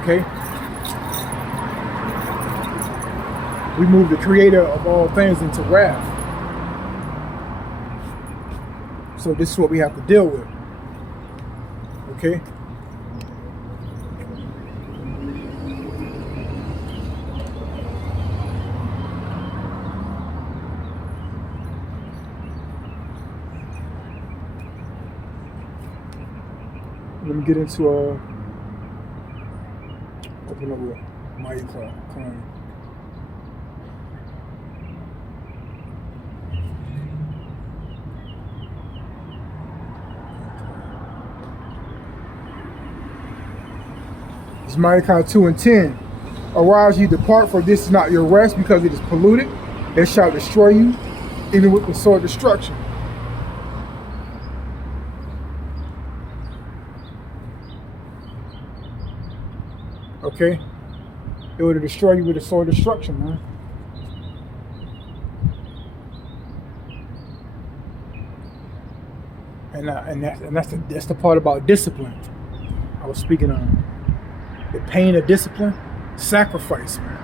Okay? We move the creator of all things into wrath. So this is what we have to deal with. Okay? Let me get into open up with Maya Klein. It's Malachi 2:10. Arise, you depart, for this is not your rest, because it is polluted. It shall destroy you, even with the sword of destruction. Okay? It will destroy you with the sword of destruction, man. And that's the part about discipline. I was speaking on the pain of discipline, sacrifice, man.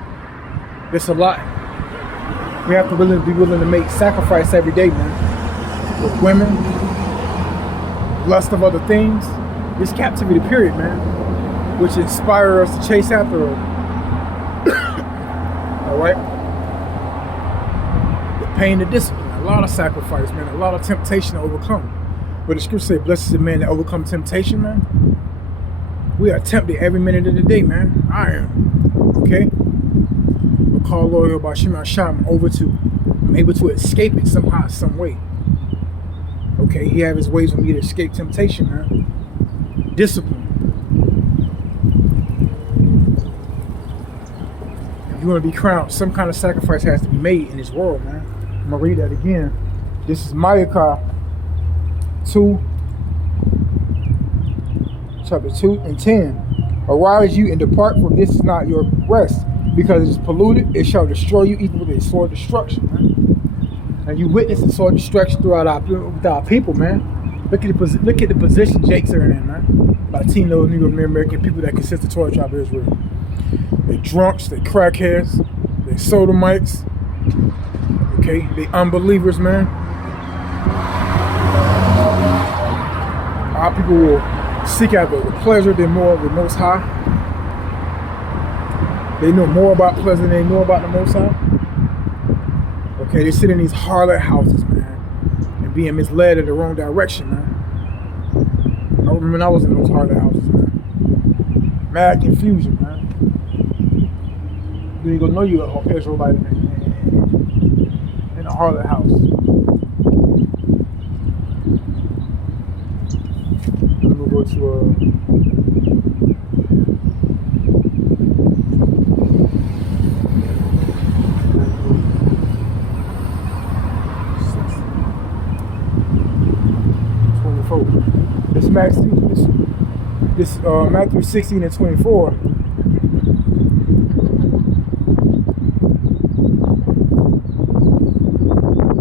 There's a lot. We have to really be willing to make sacrifice every day, man. With women, lust of other things, this captivity period, man, which inspire us to chase after her. All right? The pain of discipline, a lot of sacrifice, man, a lot of temptation to overcome. But the scripture says, blessed is the man that overcome temptation, man. We are tempted every minute of the day, man. I am. Okay? We'll call Lord about Shema Sham over to, I'm able to escape it somehow, some way. Okay, he have his ways for me to escape temptation, man. Discipline. If you want to be crowned, some kind of sacrifice has to be made in this world, man. I'm gonna read that again. This is Malachi 2, chapter 2:10. Arise you and depart, for this is not your rest, because it is polluted. It shall destroy you, even with a sword of destruction, man. And you witness the sword of destruction throughout our people, man. Look at the position Jake's are in, man. Latino, New American people that consist of the 12 tribes of Israel. They drunks, they crackheads, they sodomites. Okay, they unbelievers, man. Our people will seek after the pleasure than more of the Most High. They know more about pleasure than they know about the Most High. Okay, they sit in these harlot houses, man, and being misled in the wrong direction, man. I remember when I was in those harlot houses, man. Mad confusion, man. You ain't gonna know you're an Israelite in a harlot house. I'm gonna go to This Matthew 16 and 24.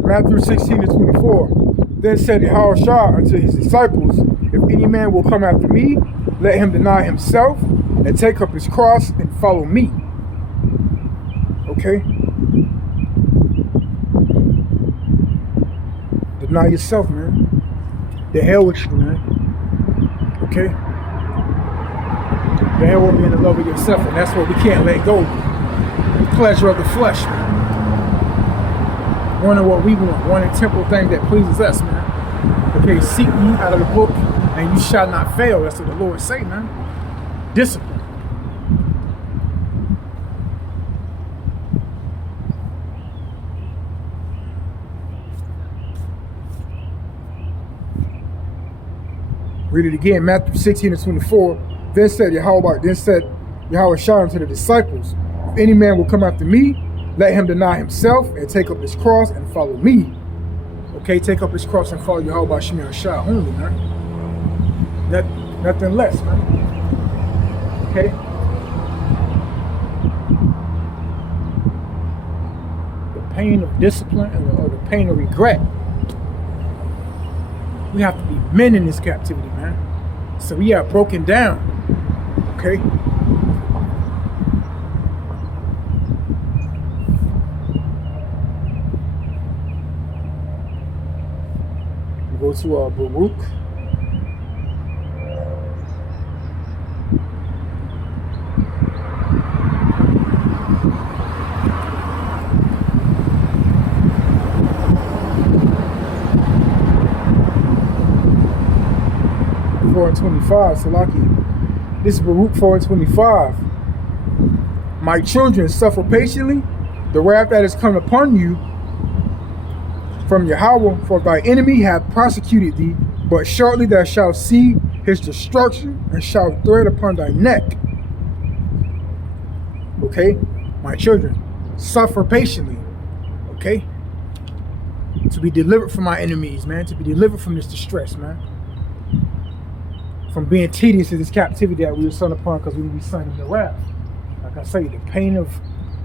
Matthew 16 and 24. Then said Yahushua unto his disciples, if any man will come after me, let him deny himself and take up his cross and follow me. Okay? Deny yourself, man. The hell with you, man. Okay? The hell with being in love with yourself, and that's what we can't let go. The pleasure of the flesh, man. Wanting what we want, wanting temporal things that pleases us, man. Okay, seek ye out of the book, and you shall not fail. That's what the Lord say, man. Discipline. Read it again, Matthew 16 and 24. Then said Yahushua unto the disciples, if any man will come after me, let him deny himself and take up his cross and follow me. Okay, take up his cross and follow Yahweh Shema Shah only, man. Nothing less, man. Okay? The pain of discipline or the pain of regret. We have to be men in this captivity, man. So we are broken down. Okay? go to Baruch. Four and 25, Salaki. This is Baruch 4 and 25. My children, suffer patiently the wrath that has come upon you from Yahweh, for thy enemy hath persecuted thee, but shortly thou shalt see his destruction and shalt thread upon thy neck. Okay, my children, suffer patiently. Okay, to be delivered from my enemies, man, to be delivered from this distress, man, from being tedious in this captivity that we were son upon because we were son in the wrath. Like I say, the pain of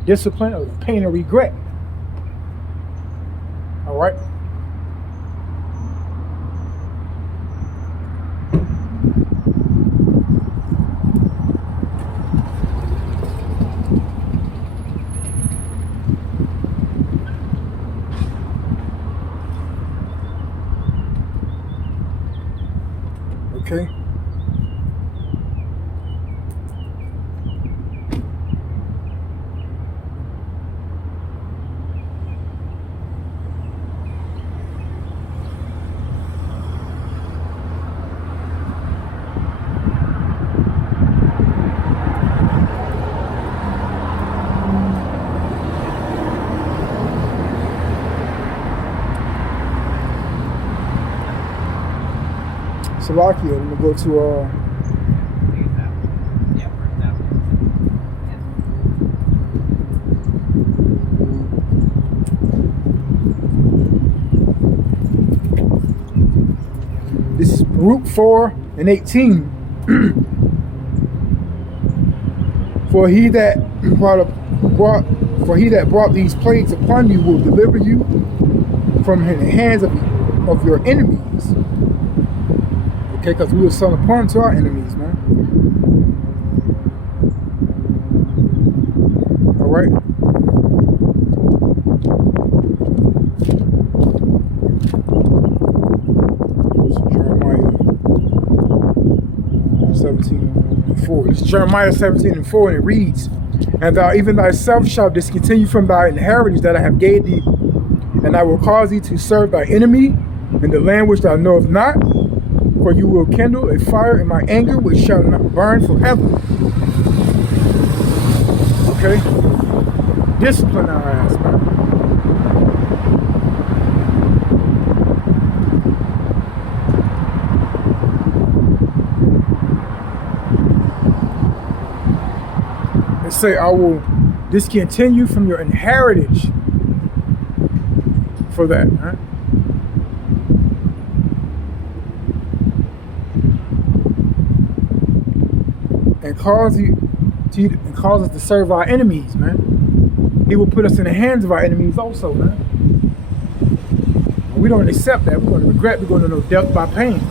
discipline or the pain of regret. All right. Okay. Salakia, I'm gonna go to this is Baruch 4 and 18. For he that brought these plagues upon you will deliver you from the hands of your enemies. Okay, because we were son upon to our enemies, man. All right. This is Jeremiah 17:4. This is Jeremiah 17:4, and it reads, "And thou even thyself shalt discontinue from thy inheritance that I have gave thee, and I will cause thee to serve thy enemy in the land which thou knowest not. For you will kindle a fire in my anger which shall not burn forever." Okay? Discipline our ass, man. And say, I will discontinue from your inheritance for that, huh? And cause us to serve our enemies, man. He will put us in the hands of our enemies also, man. And we don't accept that. We're going to regret. We're going to know death by pain.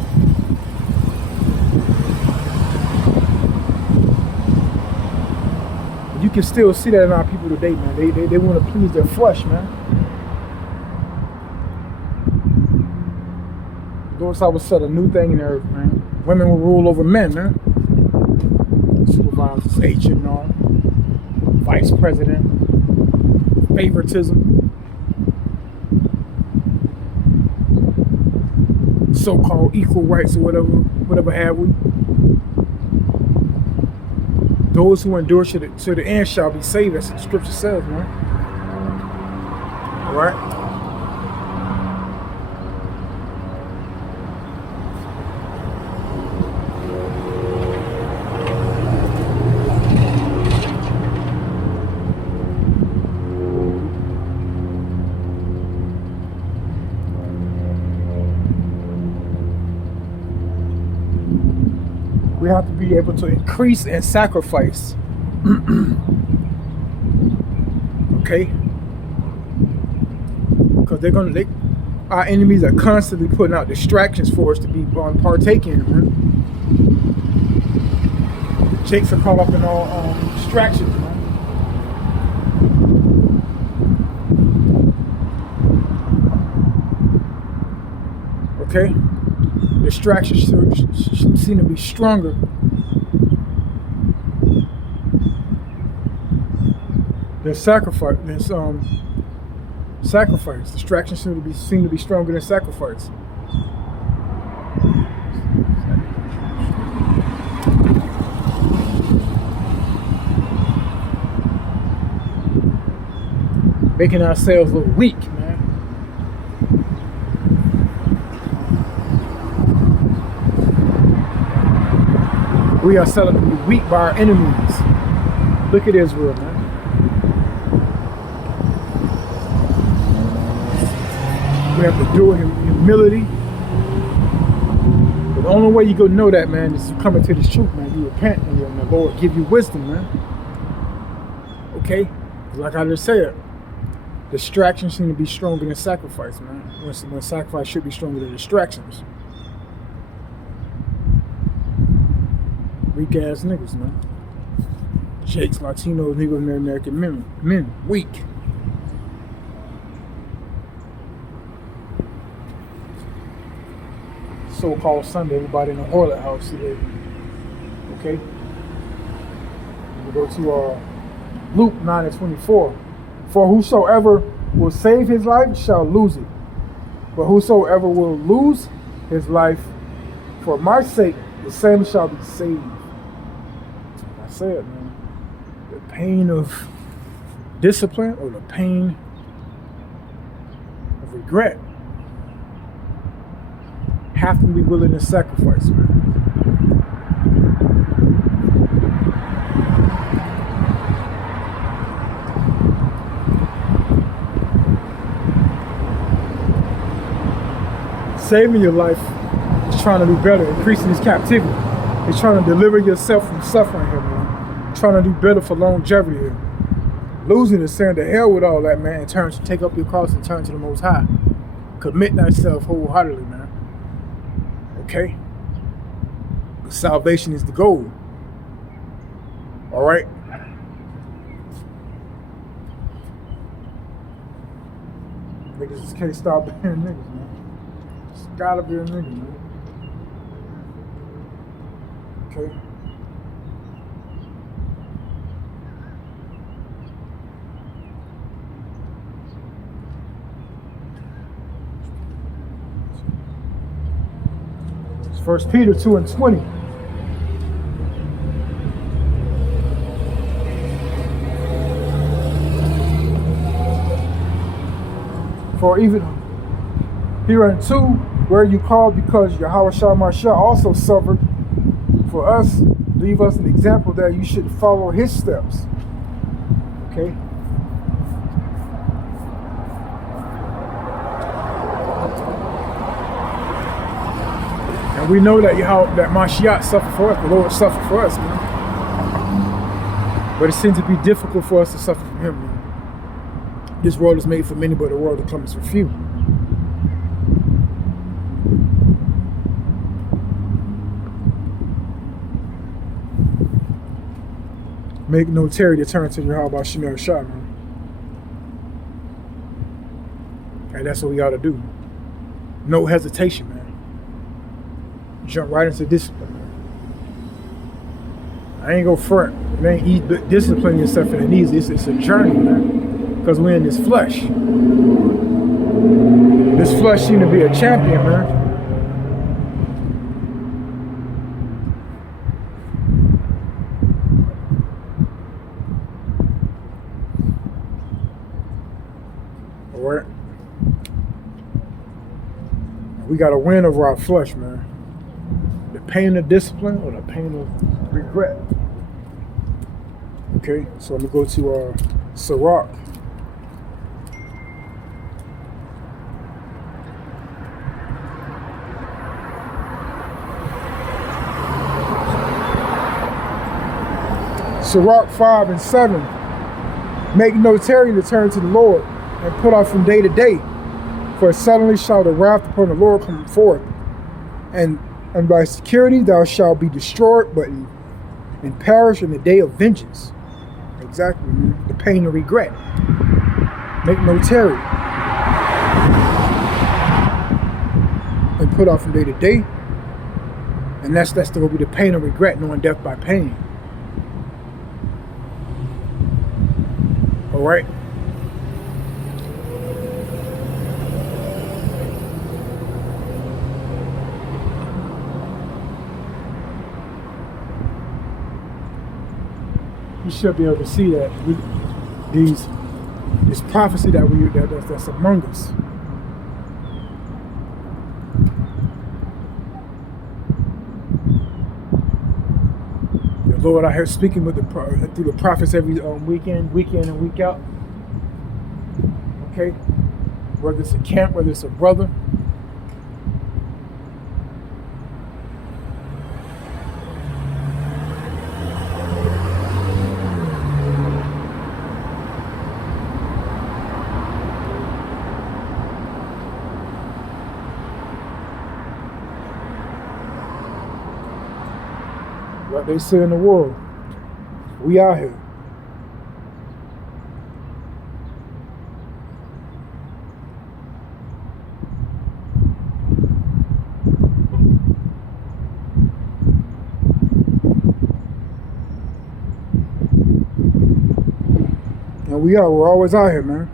You can still see that in our people today, man. They want to please their flesh, man. Lord, I will set a new thing in the earth, man. Women will rule over men, man. Supervisors, H&R, vice president, favoritism, so-called equal rights or whatever have we. Those who endure to the end shall be saved, as the scripture says, man. All right. We have to be able to increase and sacrifice. Okay? Because our enemies are constantly putting out distractions for us to be partake in, man. Chicks are caught up in all distractions, man. Okay? distractions should seem to be stronger than sacrifice. Sacrifice. Distractions seem to be stronger than sacrifice. Making ourselves look weak, man. We are selling to be weak by our enemies. Look at Israel, man. We have to do it in humility. But the only way you go know that, man, is you come into this truth, man. You repent and the Lord give you wisdom, man. Okay? Like I just said, distractions seem to be stronger than sacrifice, man. When sacrifice should be stronger than distractions. Weak ass niggas, man. Jakes, Latinos, Negro American men. Weak. So-called Sunday, everybody in the toilet house today. Okay? We go to Luke 9:24. For whosoever will save his life shall lose it. But whosoever will lose his life for my sake, the same shall be saved. I said, man, the pain of discipline or the pain of regret have to be willing to sacrifice, man. Saving your life is trying to do better, increasing his captivity. It's trying to deliver yourself from suffering here, man. Trying to do better for longevity here. Losing is saying to hell with all that, man, and take up your cross and turn to the Most High. Commit thyself wholeheartedly, man. Okay? Salvation is the goal. All right? Niggas just can't stop being niggas, man. It's gotta be a nigga, man. Okay? It's 1 Peter 2:20. For even hereunto were you called, because Yahweh Shah Mashiach also suffered for us, leave us an example that you should follow his steps. Okay? And we know that that Mashiach suffered for us, the Lord suffered for us, man. But it seems to be difficult for us to suffer from him, man. This world is made for many, but the world that comes for few. Make no tarry to turn to Yahweh Shemel Shah, man. And that's what we ought to do. No hesitation, man. Jump right into discipline, man. I ain't gonna front. It ain't easy. Discipline yourself in it easy. It's a journey, man. Because we're in this flesh. This flesh seems to be a champion, man. Alright? We got to win over our flesh, man. The pain of discipline or the pain of regret. Okay, so I'm going to go to Sirach. Sirach 5:7. Make no tarry to turn to the Lord, and put off from day to day. For suddenly shall the wrath upon the Lord come forth, and by security thou shalt be destroyed, but and perish in the day of vengeance. Exactly, man. The pain and regret. Make no tarry. And put off from day to day. And that's going to be the pain and regret, knowing death by pain. All right. You should be able to see that this prophecy that's among us. The Lord out here speaking through the prophets every week in and week out. Okay, whether it's a camp, whether it's a brother. Like they say in the world, we out here. And we're always out here, man.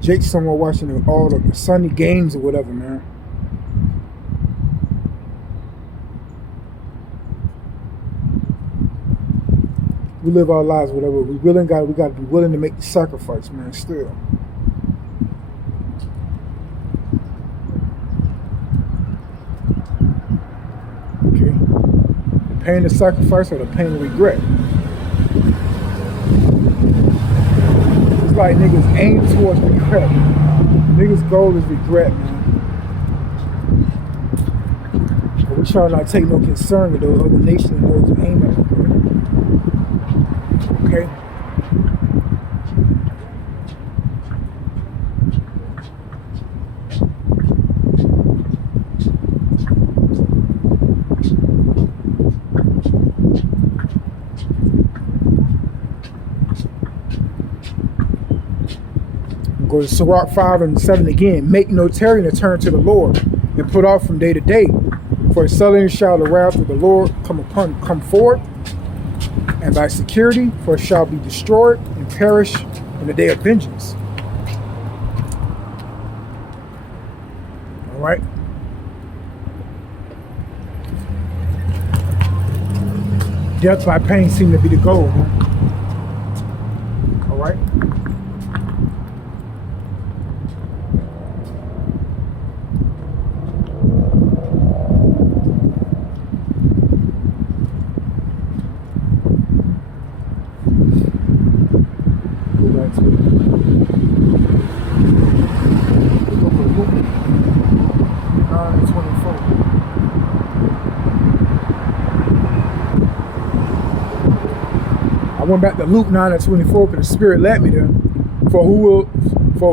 Jake's somewhere watching all the Sunday games or whatever, man. We live our lives, whatever. We got to be willing to make the sacrifice, man, still. Okay. The pain of sacrifice or the pain of regret. It's like niggas aim towards regret. Niggas' goal is regret, man. But we try not to take no concern with those other nations and those who aim at regret. Okay? Go to Sirach 5:7 again. Make no tarrying to turn to the Lord, and put off from day to day. For suddenly shall the wrath of the Lord come forth, and by security, for it shall be destroyed and perish in the day of vengeance. All right. Death by pain seemed to be the goal. Huh? All right. I went back to Luke 9:24 because the Spirit led me there. For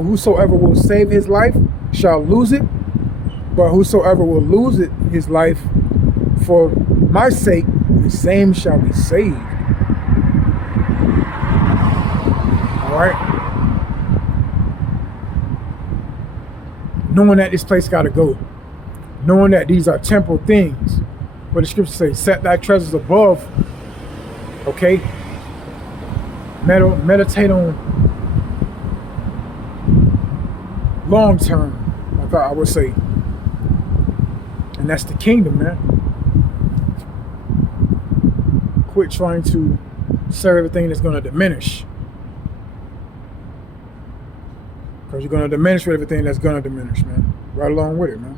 whosoever will save his life shall lose it, but whosoever will lose his life for my sake, the same shall be saved. All right. Knowing that this place got to go. Knowing that these are temporal things. What the scripture says, set thy treasures above. Okay. Meditate on long term, like I would say. And that's the kingdom, man. Quit trying to serve everything that's going to diminish. Because you're going to diminish with everything that's going to diminish, man. Right along with it, man.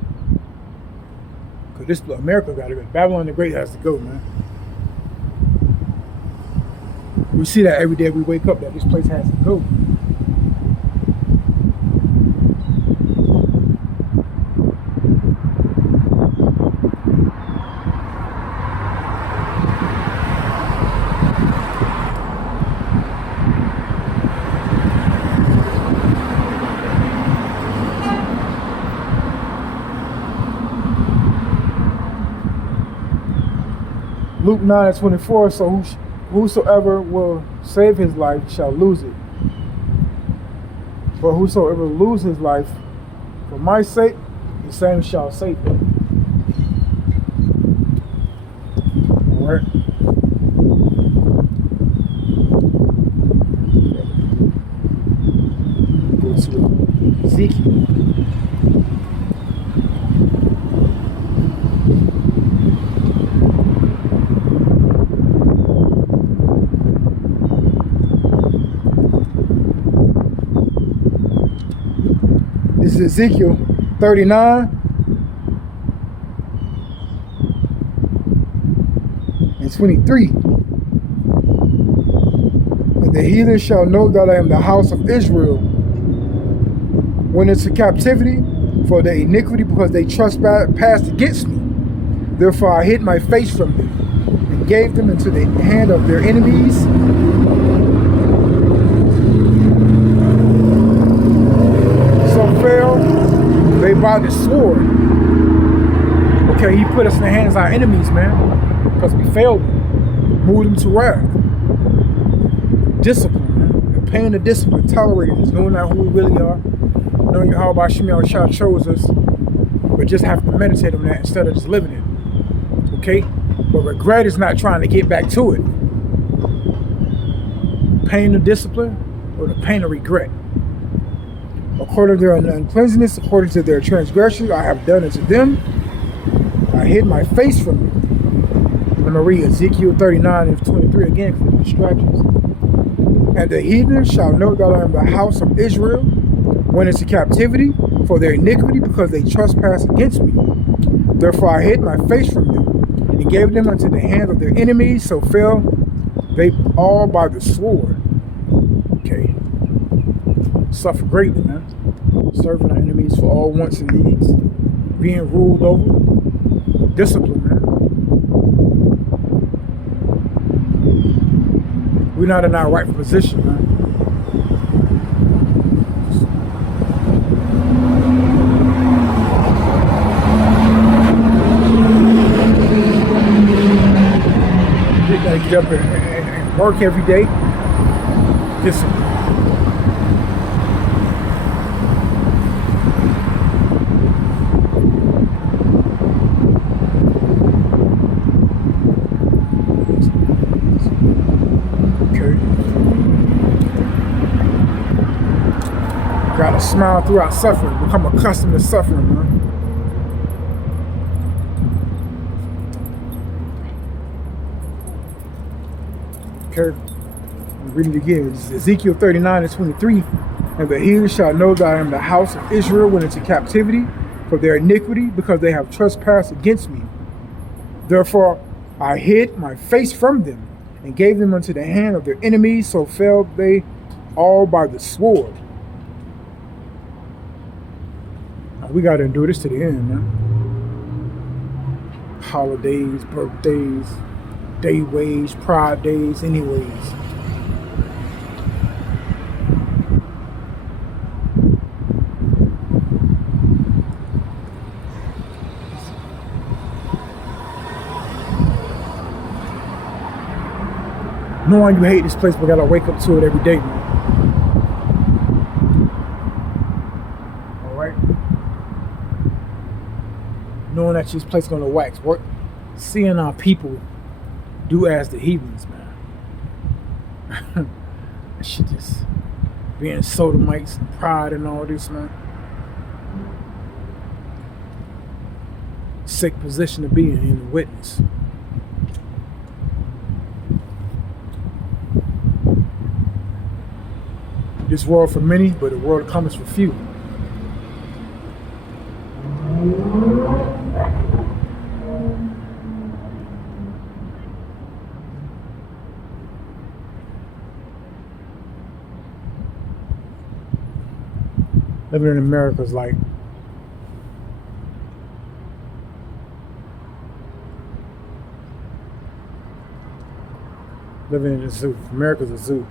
Because this America got to go. Babylon the Great has to go, man. We see that every day we wake up, that this place has to go. Luke 9:24. So whosoever will save his life shall lose it. But whosoever lose his life for my sake, the same shall save it. All right. Go to Ezekiel. This is Ezekiel 39 and 23. And the heathen shall know that I am the house of Israel when into captivity for their iniquity, because they trespassed against me. Therefore I hid my face from them and gave them into the hand of their enemies. So fell they by the sword. Okay, he put us in the hands of our enemies, man, because we failed him, moved him to wrath. Discipline, man. The pain of discipline, tolerating this, knowing not who we really are, knowing how about Shemi Shah chose us, but just have to meditate on that instead of just living it. Okay? But regret is not trying to get back to it. Pain of discipline or the pain of regret. According to their uncleanness, according to their transgressions, I have done unto them. I hid my face from them. I'm going to read Ezekiel 39 and 23 again for the distractions. And the heathen shall know that I am the house of Israel when into captivity for their iniquity, because they trespass against me. Therefore I hid my face from them and gave them unto the hand of their enemies. So fell they all by the sword. Okay. Suffer greatly, man. Serving our enemies for all wants and needs. Being ruled over. Discipline, man. We're not in our rightful position, man. You gotta get up and work every day. Discipline. Gotta smile throughout suffering. Become accustomed to suffering, man. Okay. Read it again. This is Ezekiel 39 and 23. And the heathen shall know that I am the house of Israel when into captivity for their iniquity, because they have trespassed against me. Therefore I hid my face from them and gave them unto the hand of their enemies. So fell they all by the sword. We got to endure this to the end, man. Holidays, birthdays, day wage, pride days, anyways. Knowing you hate this place, but gotta wake up to it every day, man. Knowing that this place gonna wax, work, seeing our people do as the heathens, man. That shit just being sodomites and pride and all this, man. Sick position to be in the witness. This world for many, but the world comes for few. Living in America is like living in a zoo. America's a zoo.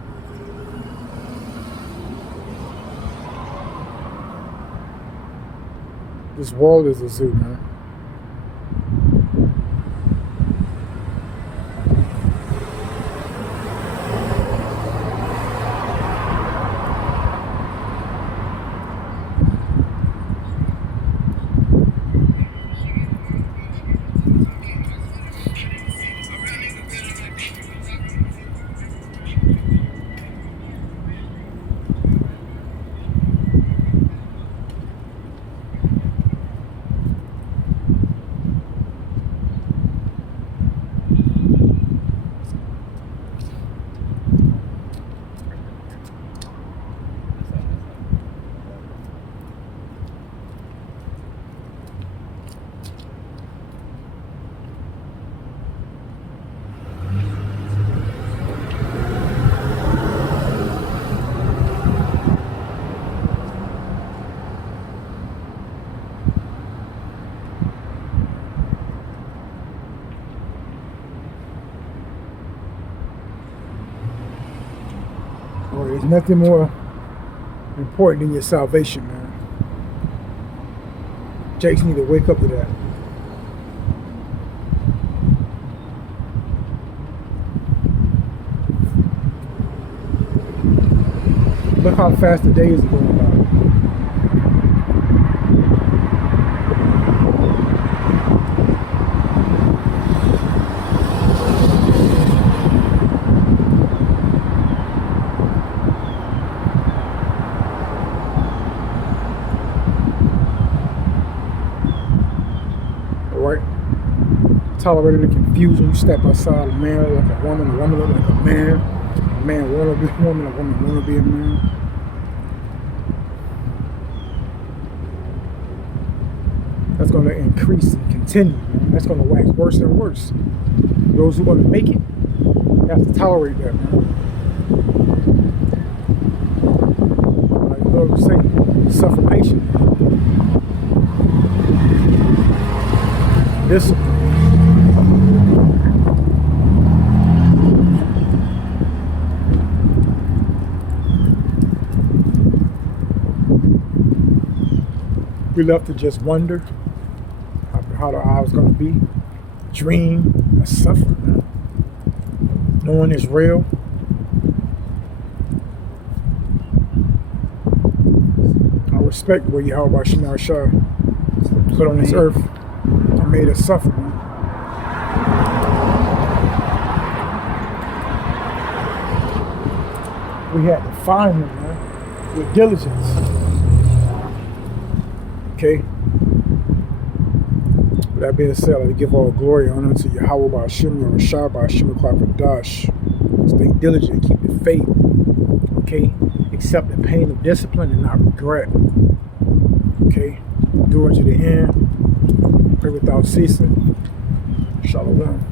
This world is a zoo, man. there's nothing more important than your salvation, man. Jakes need to wake up to that. Look how fast the days are going by. Right? Tolerating the confusion. You step outside, a man look like a woman look like a man wanna be a woman, a woman wanna be a man. That's gonna increase and continue, man. That's gonna wax worse and worse. Those who are gonna make it have to tolerate that, man. Like the Lord would say, suffer patiently. Discipline. We love to just wonder how the hour's gonna be. Dream, that's suffering, man. Knowing it's real. I respect the way Yahweh Shemar Shah put on this earth and made us suffer, man. We had to find him, man, with diligence. Okay? With that being said, I'd like to give all glory and honor to Yahweh Ba'ashem, Yahushua Ba'ashem, Kwadash. Stay diligent, keep the faith. Okay? Accept the pain of discipline and not regret. Okay? Endure to the end. Pray without ceasing. Shalom.